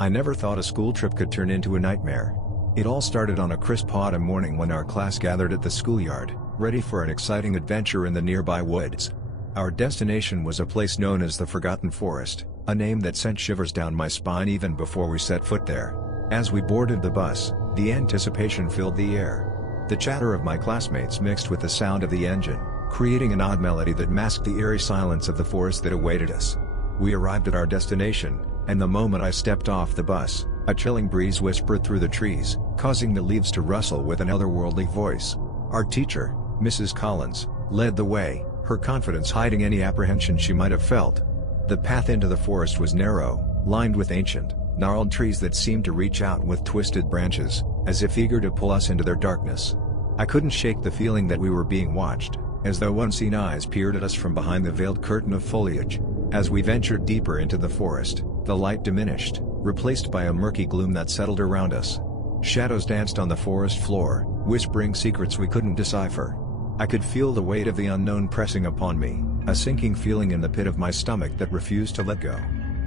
I never thought a school trip could turn into a nightmare. It all started on a crisp autumn morning when our class gathered at the schoolyard, ready for an exciting adventure in the nearby woods. Our destination was a place known as the Forgotten Forest, a name that sent shivers down my spine even before we set foot there. As we boarded the bus, the anticipation filled the air. The chatter of my classmates mixed with the sound of the engine, creating an odd melody that masked the eerie silence of the forest that awaited us. We arrived at our destination, and the moment I stepped off the bus, a chilling breeze whispered through the trees, causing the leaves to rustle with an otherworldly voice. Our teacher, Mrs. Collins, led the way, her confidence hiding any apprehension she might have felt. The path into the forest was narrow, lined with ancient, gnarled trees that seemed to reach out with twisted branches, as if eager to pull us into their darkness. I couldn't shake the feeling that we were being watched, as though unseen eyes peered at us from behind the veiled curtain of foliage. As we ventured deeper into the forest, the light diminished, replaced by a murky gloom that settled around us. Shadows danced on the forest floor, whispering secrets we couldn't decipher. I could feel the weight of the unknown pressing upon me, a sinking feeling in the pit of my stomach that refused to let go.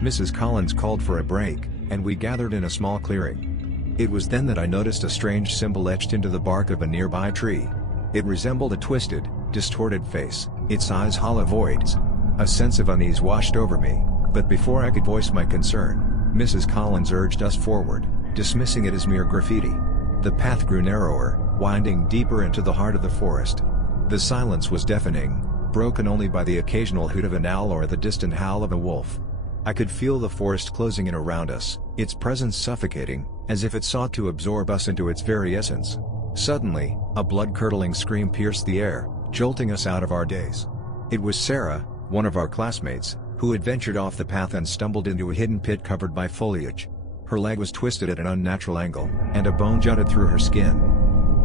Mrs. Collins called for a break, and we gathered in a small clearing. It was then that I noticed a strange symbol etched into the bark of a nearby tree. It resembled a twisted, distorted face, its eyes hollow voids. A sense of unease washed over me, but before I could voice my concern, Mrs. Collins urged us forward, dismissing it as mere graffiti. The path grew narrower, winding deeper into the heart of the forest. The silence was deafening, broken only by the occasional hoot of an owl or the distant howl of a wolf. I could feel the forest closing in around us, its presence suffocating, as if it sought to absorb us into its very essence. Suddenly, a blood-curdling scream pierced the air, jolting us out of our daze. It was Sarah, one of our classmates, who had ventured off the path and stumbled into a hidden pit covered by foliage. Her leg was twisted at an unnatural angle, and a bone jutted through her skin.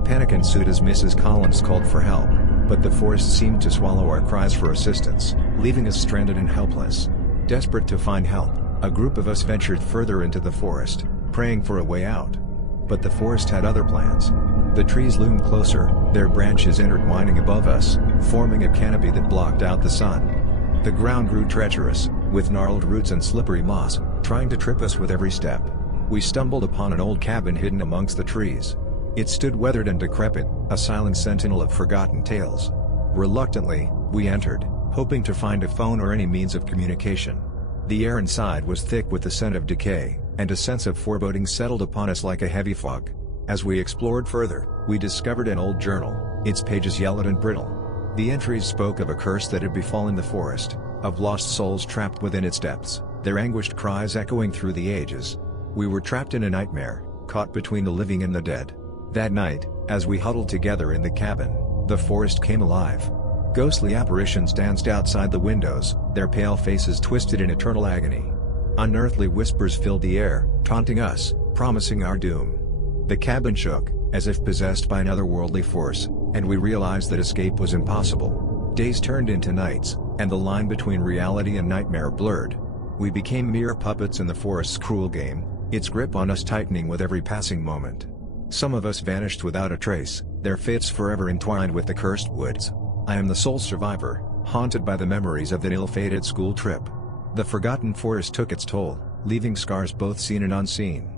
Panic ensued as Mrs. Collins called for help, but the forest seemed to swallow our cries for assistance, leaving us stranded and helpless. Desperate to find help, a group of us ventured further into the forest, praying for a way out. But the forest had other plans. The trees loomed closer, their branches intertwining above us, forming a canopy that blocked out the sun. The ground grew treacherous, with gnarled roots and slippery moss, trying to trip us with every step. We stumbled upon an old cabin hidden amongst the trees. It stood weathered and decrepit, a silent sentinel of forgotten tales. Reluctantly, we entered, hoping to find a phone or any means of communication. The air inside was thick with the scent of decay, and a sense of foreboding settled upon us like a heavy fog. As we explored further, we discovered an old journal, its pages yellowed and brittle. The entries spoke of a curse that had befallen the forest, of lost souls trapped within its depths, their anguished cries echoing through the ages. We were trapped in a nightmare, caught between the living and the dead. That night, as we huddled together in the cabin, the forest came alive. Ghostly apparitions danced outside the windows, their pale faces twisted in eternal agony. Unearthly whispers filled the air, taunting us, promising our doom. The cabin shook, as if possessed by an otherworldly force, and we realized that escape was impossible. Days turned into nights, and the line between reality and nightmare blurred. We became mere puppets in the forest's cruel game, its grip on us tightening with every passing moment. Some of us vanished without a trace, their fates forever entwined with the cursed woods. I am the sole survivor, haunted by the memories of that ill-fated school trip. The forgotten forest took its toll, leaving scars both seen and unseen.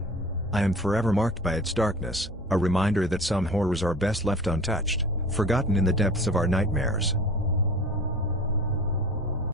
I am forever marked by its darkness, a reminder that some horrors are best left untouched, forgotten in the depths of our nightmares.